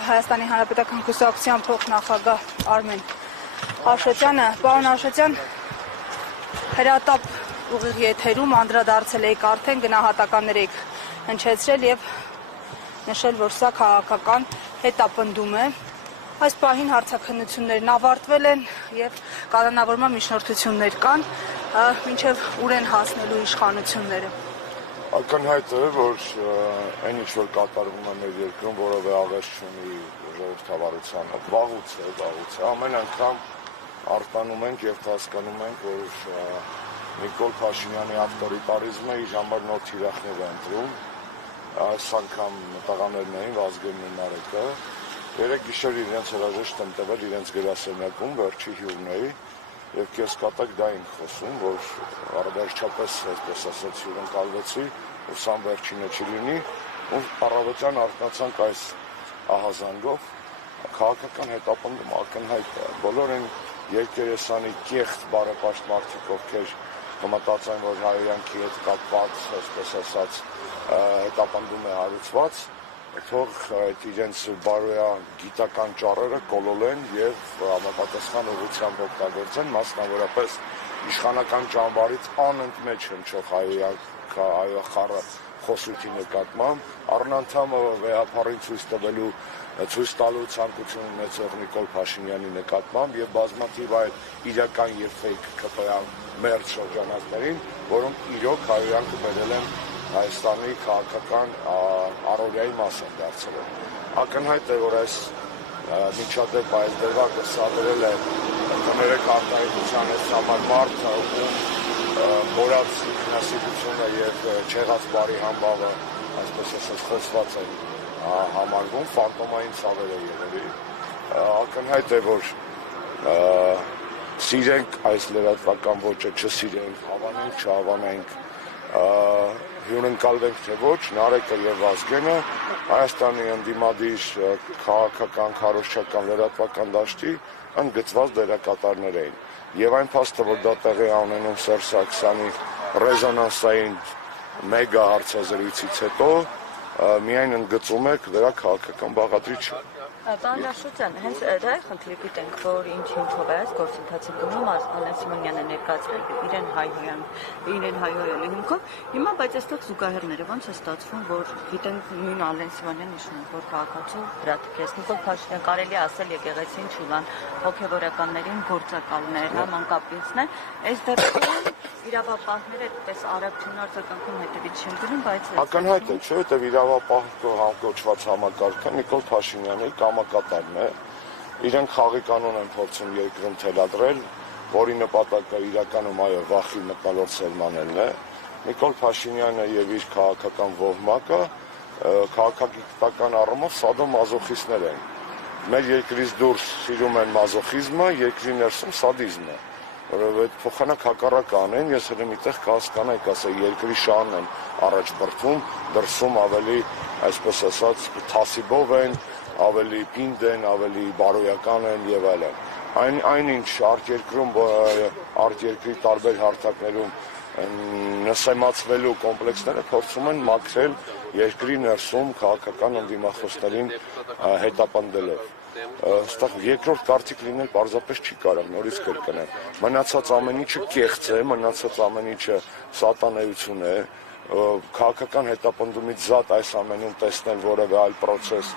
եւ Հայաստանի Հանրապետական Կուսակցության փոխնախագահ Արմեն Աշոտյանը, պարոն Աշոտյան, հրատապ ուղիղ եթերում անդրադարձել եք արդեն գնահատականներ եք հնչեցրել եւ նշել, որ սա քաղաքական հետապնդում է։ Այս պահին հարցաքննություններն ավարտվել են եւ կալանավորման միջնորդություններ կան, մինչեւ ուր են հասնելու իշխանությունները։ Ակնհայտ է, որ այն ինչ որ կատարվում է մեր երկրում, որևէ աղերս չունի ժողովրդավարությանը, վաղուց է, ամեն անգամ արտանում ենք եւ հասկանում ենք, որ Նիկոլ Փաշինյանի ավտորիտարիզմը իր համար նոր թիրախներ է ընտրում, այս անգամ տղաներն էին Վազգենն ու Նարեկը, երեք գիշեր իրենց հրաժեշտ եմ տվել իրենց գրասենյակում, վերջի հյուրն էի, եւ կեսկատակ դա ենք խոսում, որ վերջապես այսպես ասած հյուրընկալվեցի, որ սա վերջինը չլինի, ու առավոտյան արթնացանք այս ահազանգով, քաղաքական հետապնդում ակնհայտ է, բոլոր այն երկերեսանի կեղծ բարեպաշտ մարդիկ, ովքեր կմտածեն, որ հայոյանքի հետ կապված, այսպես ասած, հետապնդում է հարուցված, թող այդ իրենց բարոյական գիտական ճառերը կոլոլեն եւ համապատասխան ուղղությամբ օգտագործեն, մասնավորապես իշխանական ճամբարից անընդմեջ հնչող հայոյախառը խոսույթի նկատմամբ, առնանդամը վեհապարին ցույց տալու ցանկություն ունեցող Նիկոլ Փաշինյանի նկատմամբ եւ բազմաթիվ այլ իրական եւ ֆեյք ԿՊ մերձ շրջանակներին, որոնք իրոք հայոյանքը բերել են Հայաստանի քաղաքական առօրյայի մաս են դարձել։ Ակնհայտ է, որ այս միջադեպ այս դրվագը սադրել է կներեք արտահայտության այս համարմարդ մորած ինքնասիրությունը եւ չեղած բարի համբավը, այսպես ասած, խոսված է համարվում, ֆանտոմային ցավեր է երևի։ Ակնհայտ է, որ սիրենք այս լրատվական ոճը, չսիրենք, հավանենք, չհավանենք, հյուրընկալվենք թե ոչ, Նարեկը եւ Վազգենը Հայաստանի ընդդիմադիր քաղաքական, քարոզչական, լրատվական դաշտի ընդգծված դերակատարներ էին։ Եվ այն փաստը, որ դա տեղի է ունենում Սերժ Սարգսյանի ռեզոնանսային մեգա հարցազրույցից հետո, միայն ընդգծում եք դրա քաղաքական բաղադրիչը։ Պարոն Աշոտյան, հենց դա է խնդիրը գիտենք, որ ինչով է այս գործընթացի գնում Ալեն Սիմոնյանը ներկայացրել իրեն հայհոյելու հիմքով, հիմա բայց այստեղ զուգահեռները ոնց է ստացվում, որ գիտենք նույն Ալեն Սիմոնյանն իշխում, որ քաղաքացու դրատիկես Նիկոլ Փաշինյան կարելի է ասել եկեղեցին չուլան, հոգևորականներին գործակալներ, մանկապինցն են, այս դեպքում իրավապահները այդպես արագ արձագանքում հետևից չեն գնում, բայց ակնհայտ է, չէ՞, հետև իրավապահ կոչված համակարգը Նիկոլ Փաշինյանի կամակատարն է, իրենք խաղի կանոն են փորձում երկրում թելադրել, որի նպատակը իրականում այո վախի մտնոլորտ սերմանելն է, Նիկոլ Փաշինյանը եւ իր քաղաքական ոհմակը քաղաքագիտական առումով սադոմազոխիստներ են, մեր երկրից դուրս սիրում են մազոխիզմը, երկրի ներսում սադիզմը, որովհետեւ փոխանակ հակառակը անեն, ես հենց միտեղ կհասկանայի, ասա երկրի շահն են առաջ բրդում, դրսում ավելի, այսպես ասած, թասիբով են, ավելի պինդ են, ավելի բարոյական են եւ այլն։ Այնինչ արտերկրի տարբեր հարթակներում նսեմացվելու կոմպլեքսները փորձում են մաքրել երկրի ներսում քաղաքական ընդդիմախոսներին հետապնդելով։ Այստեղ երկրորդ կարծիք լինել պարզապես չի կարող, նորից կրկնեմ։ Մնացած ամեն ինչը կեղծ է, մնացած ամեն ինչը սատանայություն է, քաղաքական հետապնդումից զատ այս ամենում տեսնել որևէ այլ process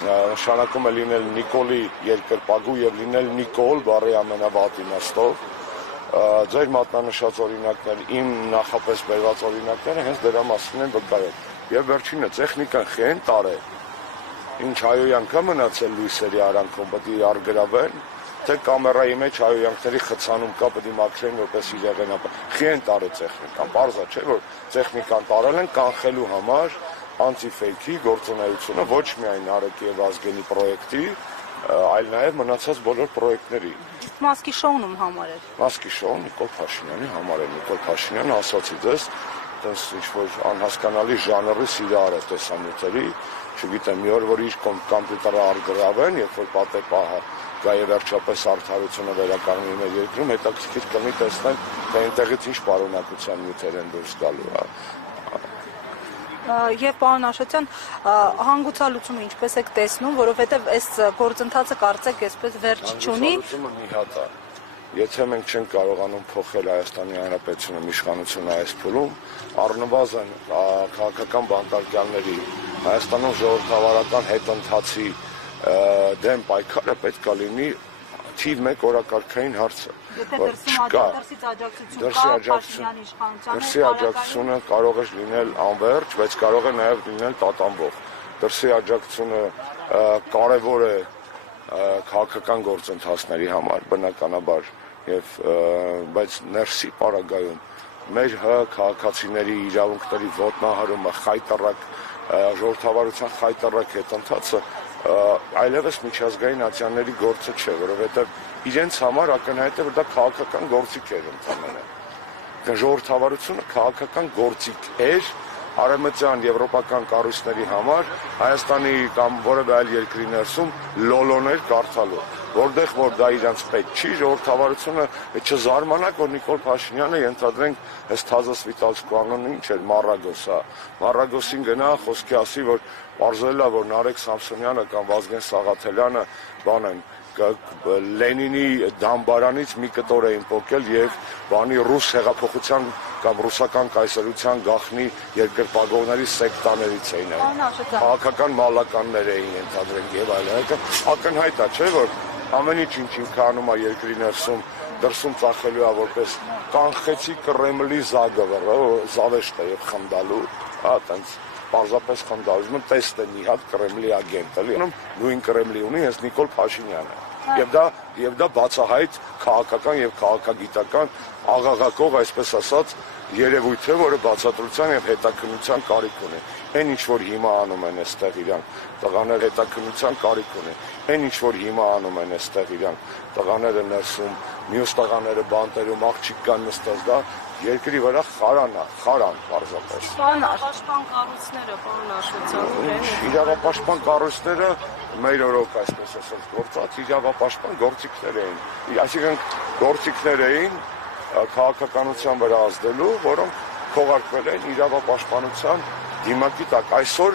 նշանակում է լինել Նիկոլի երկրպագու եւ լինել Նիկոլ բառի ամենավատ իմաստով։ Ձեր մատնանշած օրինակները, իմ նախապես բերված օրինակները հենց դրա մասին են վկայում։ Եվ վերջինը տեխնիկան խեն տարե։ Ինչ հայոյանքա մնացել լույսերի արանքում պետք է արգրավեն, թե կամերայի մեջ հայոյանքների խցանում կա պետք է մաքրեն որպես իրեղենապ։ Խեն տարե տեխնիկան, բարձա չէ որ տեխնիկան տարել են կանխելու համար անտիֆեյքի գործունեությունը ոչ միայն Նարեկի եւ Վազգենի պրոյեկտի, այլ նաեւ մնացած բոլոր պրոյեկտների։ Մասկի շոուն ում համար էր։ Մասկի շոուն Նիկոլ Փաշինյանի համար է։ Նիկոլ Փաշինյանը ասացի դες, դες ինչ-որ անհասկանալի ժանրի սիրահար է տեսանյութերի, չգիտեմ, մի օր որ իր կոմպյուտերը արգրավեն, երբ որ պատեպահը գա եւ վերջապես արդարությունը վերականգնի մեր երկրում, հետաքրքիր կլինի տեսնել, թե այնտեղից ինչ պարունակության նյութեր են դուրս գալու։ Եվ պարոն Աշոտյան, հանգուցալուծումը ինչպես եք տեսնում, որովհետև այս գործընթացը կարծեք այսպես վերջ չունի։ Հանգուցալուծումը մի հատ է։ Եթե մենք չենք կարողանում փոխել Հայաստանի Հանրապետությունում իշխանությունը այս փուլում, առնվազն քաղաքական բանտարկյալների Հայաստանում ժողովրդավարական հետընթացի դեմ պայքարը պետք է լինի թիվ 1 օրակարգային հարցը։ Եթե դրսից աջակցություն կա Փաշինյանի իշխանությանը, դրսի աջակցությունը կարող է լինել անվերջ, բայց կարող է նաև լինել տատանվող։ Դրսի աջակցությունը կարևոր է քաղաքական գործընթացների համար, բնականաբար, բայց ներսի պարագայում մեր քաղաքացիների իրավունքների ոտնահարումը, խայտառակ ժողովրդավարության խայտառակ հետընթացը այլևս միջազգային ատյանների գործը չէ, որովհետև իրենց համար ակնհայտ է, որ դա քաղաքական գործիք էր ընդամենը։ Ժողովրդավարությունը քաղաքական գործիք էր արևմտյան եվրոպական կառույցների համար Հայաստանի կամ որևէ այլ երկրի ներսում լոլոներ կարդալու, որտեղ որ դա իրենց պետք չի, ժողովրդավարությունը չզարմանաք, որ Նիկոլ Փաշինյանը ենթադրենք այս թազասվիտալցկու անունը ինչ էր, Մարագոսին գնա խոսքի ասի, որ պարզել է, որ Նարեկ Սամսոնյանը կամ Վազգեն Սաղաթելյանը բան են Լենինի դամբարանից մի կտոր էին պոկել եւ բանի ռուս հեղափոխության կամ ռուսական կայսրության գաղտնի երկրպագողների սեկտաներից էին քաղաքական մալականներ էին ենթադրենք եւ այլն։ Ակնհայտ է, չէ՞ որ ամեն ինչ քանում է երկրի ներսում դրսում ծախելու է որպես կանխեցի Կրեմլի զավեշտը եւ խնդալու, այտենց պարզապես խնդալու տեստ է մի հատ Կրեմլի ագենտ էլի նույն Կրեմլի ունի հենց Նիկոլ Փաշինյանը եւ դա բացահայտ քաղաքական եւ քաղաքագիտական աղաղակող այսպես ասած երևույթ է, որը բացատրության եւ հետաքննության կարիք ունի։ Այն ինչ որ հիմա անում են այստեղ իրանք տղաները հետաքննության կարիք ունի։ Այն ինչ որ հիմա անում են այստեղ իրանք տղաները ներսում, մյուս տղաները բանտերում աղջիկ կան նստած դա երկրի վրա խարան պարզապես։ Իրավապաշտպան կառույցները, պարոն Աշոտյան, իրավապաշտպան կառույցները մեր օրոք այսպես ասած գործած իրավապաշտպան գործիքներ էին։ Այսինքն գործիքներ էին քաղաքականության վրա ազդելու, որոնք քողարկվել են իրավապաշտպանության դիմակի տակ։ Այսօր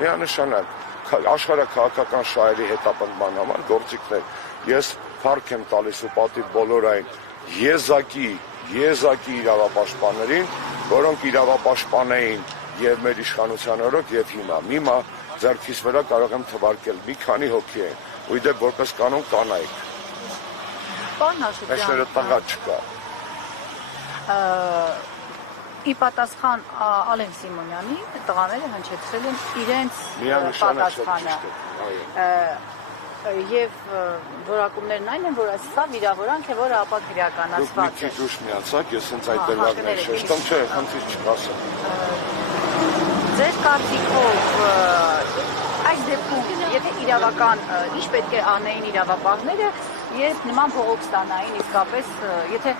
միանշանակ աշխարհ քաղաքական շահերի հետապնդման համար գործիքներ։ Ես փառք եմ տալիս ու պատիվ բոլոր այն եզակի իրավապաշտպաններին, որոնք իրավապաշտպան էին եւ մեր իշխանության օրոք եւ հիմա ձեռքիս վրա կարող եմ թվարկել մի քանի հոգի են, ու իդեպ որպես կանոն կանայք։ Պարոն Աշոտյան, այսօր տղա չկա։ Ի պատասխան Ալեն Սիմոնյանի տղաները հնչեցրել են իրենց պատասխանը։ Եվ որակումներն այն են, որ սա վիրավորանք է, որը ապա իրականացված է։ Դուք մի քիչ ուշ միացաք, ես հենց այդ դերակներ շեշտում, չէ, խնդիր չկասեմ։ Ձեր կարծիքով այս դեպքում, եթե իրավական ինչ պետք է անեին իրավապահները, երբ նման փողոք ստանային իսկապես, եթե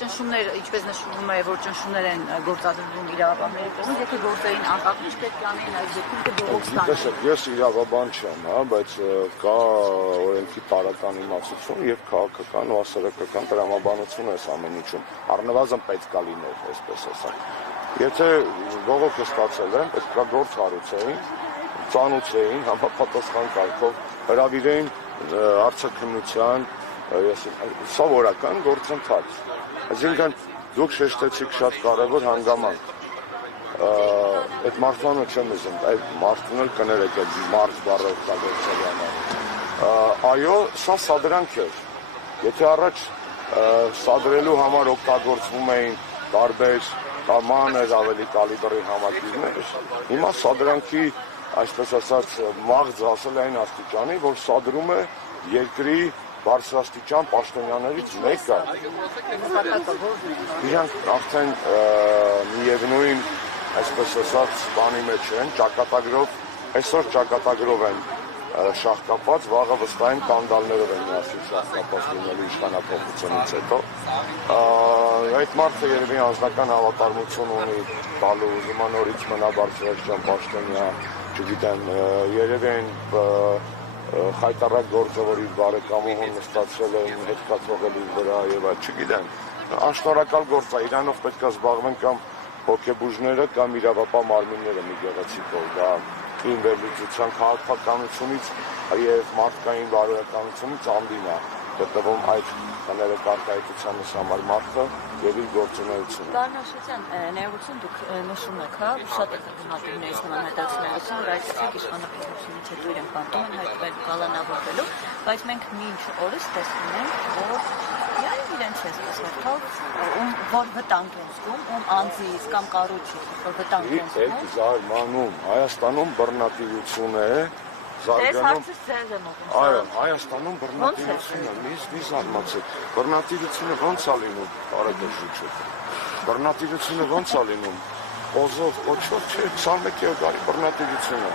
ճնշումներ, ինչպես նշվում է, որ ճնշումներ են գործադրվում իրավապահների կողմից, եթե գործային անկախ, ինչ պետք է անեին այս դեպքում, թե փողոք ստանային։ Տեսեք, ես իրավաբան չեմ, բայց կա օրենքի տարական իմացություն եւ քաղաքական ու հասարակական տրամաբանություն այս ամեն ինչում։ Առնվազն պետք է լիներ, այսպես ասած։ Եթե բողոքը ստացել են, պետք է գործ հարուցեին, ծանուցեին, համապատասխան կարգով հրավիրեին արձակնության սովորական գործընթաց։ Այսինքն դուք շեշտեցիք շատ կարևոր հանգամանք։ Այդ մարդանը չեմ ուզում, այդ մարդուն էլ կներեք այդ մարդ բառը օգտագործել համար։ Այո, սա սադրանք էր։ Եթե առաջ սադրելու համար օգտագործվում էին տարբեր մանր ավելի կալիբրի համակիրներ, հիմա սադրանքի այսպես ասած մաղձ հասել այն աստիճանի, որ սադրում է երկրի բարձրաստիճան պաշտոնյաներից մեկը։ Իրանք արդեն միևնույն այսպես ասած բանի մեջ են, ճակատագրով, այսօր ճակատագրով են շահկապած, վաղը վստահ են կանդալներով են միասին շահկապած լինելու իշխանափոխությունից հետո։ Այդ մարդը երևի անձնական հավատարմություն ունի տալու ուզում նորից մնա բարձրաստիճան պաշտոնյա, չգիտեմ, երևի այն խայտառակ գործը, որ իր բարեկամուհուն նստացրել է հետքաթողել իր վրա եւ այլ, չգիտեմ, անշնորհակալ գործ է, իրանով պետք է զբաղվենք կամ հոգեբուժները կամ իրավապահ մարմինները մի գեղեցիկ օր, դա իմ վերլուծության քաղաքականությունից եւ մարդկային բարոյականությունից անդին է գտնվում այդ ներկայացուցանից համար մարդը եւ իր գործունեությունը։ Պարոն Աշոտյան, ներողություն դուք նշում եք, հա, շատ եք դիմադրություններից նման հետաքրքրելուց, որ այսինքն իշխանապետությունից հետո իրենք բանտում են հայտվել կալանավորվելու, բայց մենք մինչ օրս տեսնում ենք, որ իրենց այսպես հերթով որ վտանգ են զգում, ում անձից կամ կառույցից, որ վտանգ են զգում։ Այդ զարմանում Հայաստանում բռնատիրություն է, զարգանում։ Այո, Հայաստանում բռնատիրությունը մի զարմացեք։ Բռնատիրությունը ո՞նց է լինում, բարեդժիջը։ Բռնատիրությունը ո՞նց է լինում։ Օզով, կոչով չէ, 21-րդ դարի բռնատիրությունը։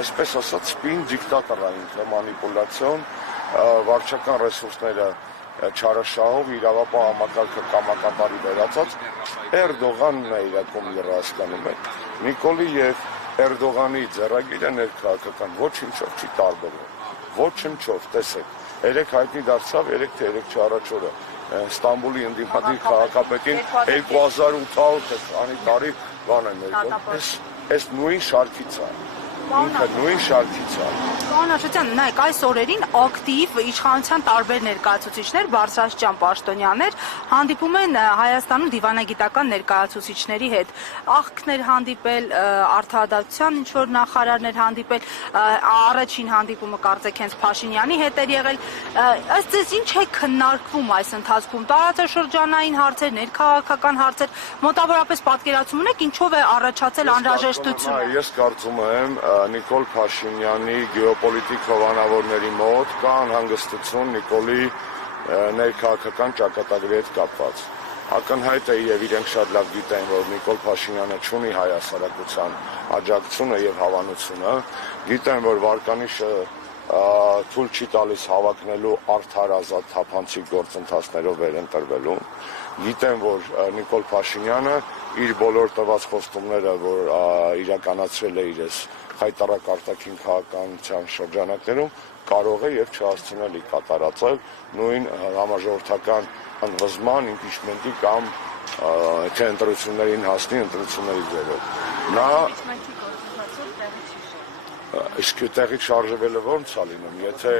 Այսպես ասած, սպին դիկտատորային մանիպուլյացիոն, վարչական ռեսուրսները չարաշահող իրավապահ համակարգը կամակատարի վերածած Էրդողանն է իրակում երասկանում է։ Նիկոլի եւ Էրդողանի ձեռագիրը ներքաղաքական ոչինչով չի տարբերվում։ Ոչինչով, տեսեք, երեք հայտնի դարձավ 3 թե 3 առաջ օրը Ստամբուլի ընդդիմադիր քաղաքապետին 2800 տարի բան է ներկայացնում։ Այս նույն շարքից է։ Ինքը նույն շարքից է։ Պարոն Աշոտյան, նայեք, այս օրերին ակտիվ իշխանության տարբեր ներկայացուցիչներ, բարձրաստիճան պաշտոնյաներ հանդիպում են Հայաստանում դիվանագիտական ներկայացուցիչների հետ։ Աղքներ հանդիպել, արդարադատության ինչ-որ նախարարներ հանդիպել, առաջին հանդիպումը կարծեք հենց Փաշինյանի հետ էր եղել։ Ըստ ձեզ ինչ է քննարկվում այս ընթացքում։ Տարածաշրջանային հարցեր, ներքաղաքական հարցեր, մոտավորապես պատկերացում ունեք ինչով է առաջացել անհրաժեշտությունը։ Ես կարծում եմ Նիկոլ Փաշինյանի գեոպոլիտիկ հովանավորների մոտ կա անհանգստություն Նիկոլի ներքաղաքական ճակատագրի հետ կապված։ Ակնհայտ է եւ իրենք շատ լավ գիտեն, որ Նիկոլ Փաշինյանը ունի հայ հասարակության աջակցությունը եւ հավանությունը, գիտեն, որ վարկանիշը թույլ չի տալիս հավակնելու արդար ազատ թափանցիկ գործընթացներով վերընտրվելու։ Գիտեմ, որ Նիկոլ Փաշինյանը իր բոլոր տված խոստումները, որ իրականացրել է իրես խայտարակ արտաքին քաղաքականության շրջանակներում, կարող է եւ չհասցնել կատարածել նույն համաժողովրդական ընդվզման, իմպիչմենտի կամ թե ընտրություններին հասնի ընտրությունների ձևով։ Նա իսկ տեղից շարժվելը ո՞նց է լինում, եթե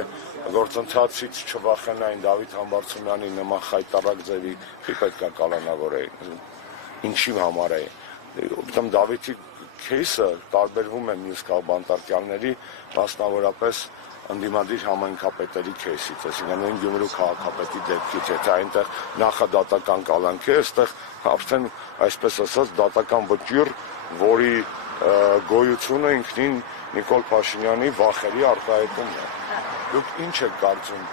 գործընթացից չվախենային Դավիթ Համբարձումյանի նման խայտարակ ձևի պետք է կալանավորեին, ինչի համար է, ուրեմն Դավիթի քեյսը տարբերվում է մյուս բանտարկյալների, մասնավորապես ընդդիմադիր համայնքապետերի քեյսից, այսինքն նույն Գյումրու քաղաքապետի դեպքից, եթե այնտեղ նախադատական կալանք է, այստեղ արդեն այսպես ասած դատական վճիռ, որի գոյությունը ինքնին Նիկոլ Փաշինյանի վախերի արտահայտումն է։ Դուք ինչ եք կարծում,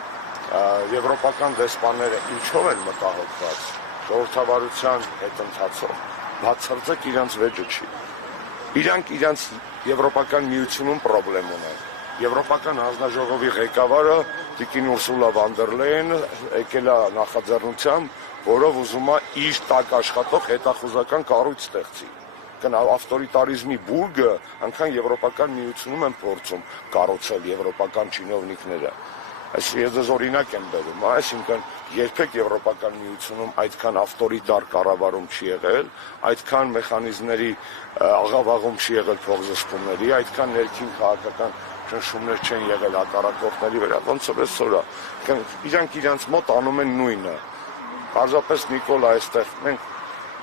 եվրոպական դեսպանները ինչով են մտահոգված ժողովրդավարության հետընթացով, բացարձակ իրանց վեճը չի։ Իրանք իրանց Եվրոպական միությունում պրոբլեմ ունեն։ Եվրոպական հանձնաժողովի ղեկավարը Տիկին Ուրսուլա վան դեր Լեյենը եկել է նախաձեռնությամբ, որով ուզում է իր տակ աշխատող հետախուզական կառույց ստեղծի։ Ավտորիտարիզմի բուրգը անգամ Եվրոպական միությունում են փորձում կառուցել եվրոպական չինովնիկները։ Այս ես օրինակ եմ բերում, այսինքն երբեք Եվրոպական միությունում այդքան ավտորիտար կառավարում չի եղել, այդքան մեխանիզմների աղավաղում չի եղել փոխզսպումների, այդքան ներքին քաղաքական ճնշումներ չեն եղել հակառակորդների վրա, ոնց որ այսօր է։ Իրանք իրանց մոտ անում են նույնը։ Պարզապես Նիկոլ այստեղ մենք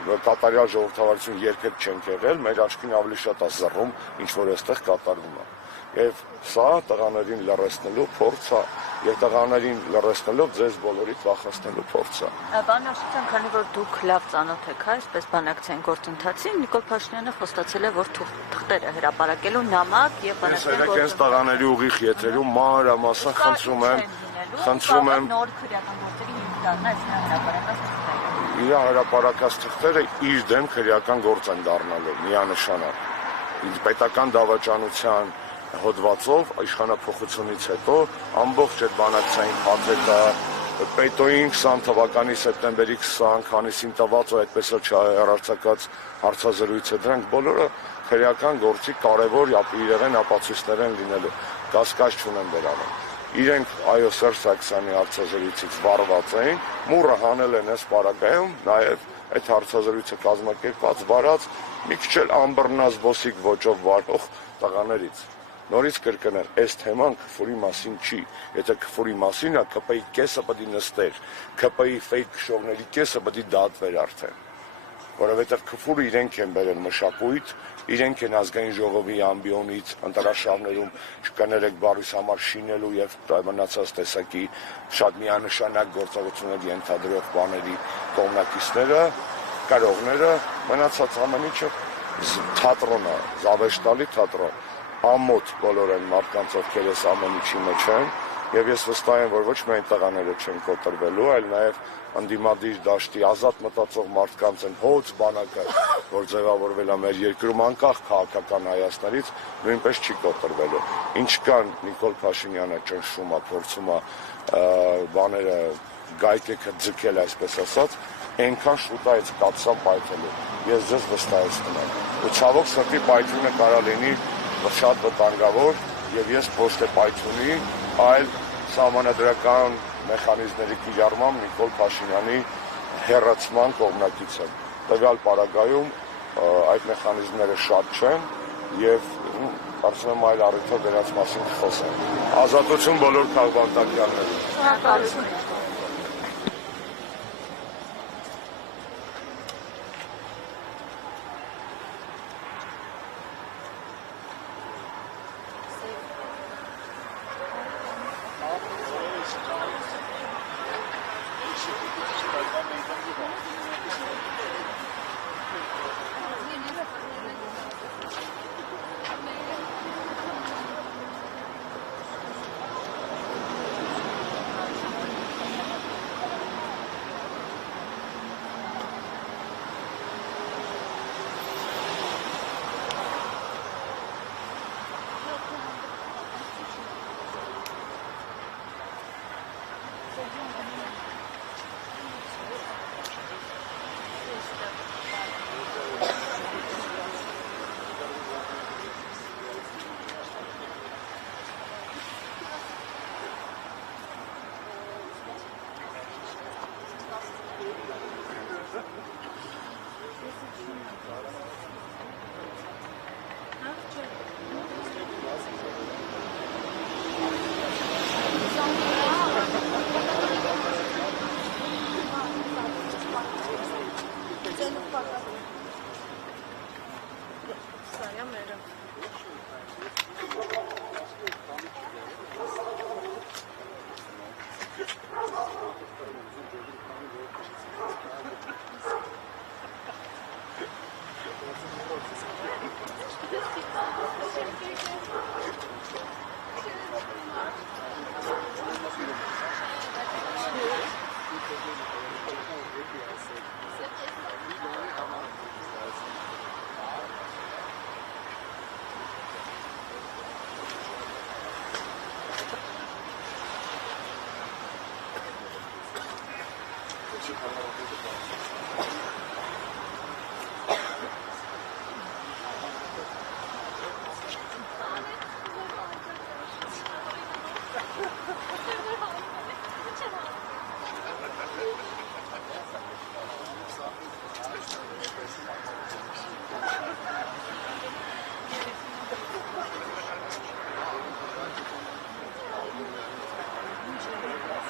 կատարյալ ժողովրդավարություն երբեք չենք եղել, մեր աչքին ավելի շատ է զռում, ինչ որ այստեղ կատարվում է։ Եվ սա տղաներին լռեցնելու փորձ է, եւ տղաներին լռեցնելով ձեզ բոլորիդ վախեցնելու փորձ է։ Պարոն Աշոտյան, քանի որ դուք լավ ծանոթ եք, այսպես բանակցային գործընթացին, Նիկոլ Փաշինյանը խոստացել է, որ թղթերը հրապարակելու նամակ եւ բանակցային գործընթաց տղաների ուղիղ եթերում մանրամասն խնդրում եմ նոր քրեական գործերի հիմք դառնա այս հրապարակած թղթերը։ Իր հրապարակած թղթերը իր դեմ քրեական գործ են դառնալու միանշանակ։ Պետական դավաճանության հոդվածով իշխանափոխությունից հետո ամբողջ այդ բանակցային փաթեթը Պետոյին 20 թվականի սեպտեմբերի 20 քանիսին տված ու այդպես էլ չհեռարձակած հարցազրույցը դրանք բոլորը քրեական գործի կարևոր իրեղեն ապացույցներ են լինելու, կասկած չունեմ դրանով։ Իրենք Սերժ Սարգսյանի հարցազրույցից վարված էին, մուրը հանել են այս պարագայում նաև այդ հարցազրույցը կազմակերպված, վարած մի քիչ էլ ամբռնազբոսիկ ոճով վարող տղաներից։ Նորից կրկնել, այս թեման քֆուրի մասին չի։ Եթե քֆուրի մասին է, ԿՊ-ի կեսը պետք է նստեր, ԿՊ-ի ֆեյք քշողների կեսը պետք է դատվեր արդեն։ Որովհետև քֆուրը իրենք են բերել մշակույթ, իրենք են ազգային ժողովի ամբիոնից ընտրաշավներում կներեք բարույս համար շինելու եւ մնացած տեսակի շատ միանշանակ գործողություններ ենթադրող բաների կողմնակիցները, կարողները, մնացած ամեն ինչը թատրոն է, զավեշտալի թատրոն, ամոթ բոլոր են մարդկանց, ովքեր այս ամեն ինչի մեջ են, եւ ես վստահ եմ, որ ոչ միայն տղաները չեն կոտրվելու, այլ նաեւ անդիմադիր դաշտի ազատ մտածող մարդկանց են հոց բանակը, որ ձևավորվել է մեր երկրում անկախ քաղաքական հայացքներից, նույնպես չի կոտրվելու։ Ինչքան Նիկոլ Փաշինյանը ճնշում է, փորձում է բաները գայթեքը ձգել, այսպես ասած, այնքան շուտ է այս կապսան պայթելու։ Ես ձեզ վստահեցնում եմ։ Ու ցավոք սրտի պայթյունը կարա լինի շատ վտանգավոր, եւ ես ոչ թե պայթյունի, այլ սահմանադրական մեխանիզմների կիրառմամբ Նիկոլ Փաշինյանի հեռացման կողմնակից եմ։ Տվյալ պարագայում այդ մեխանիզմները շատ չեն եւ կարծում եմ այլ առիթով դրանց մասին կխոսենք։ Ազատություն բոլոր քաղաքացիներին։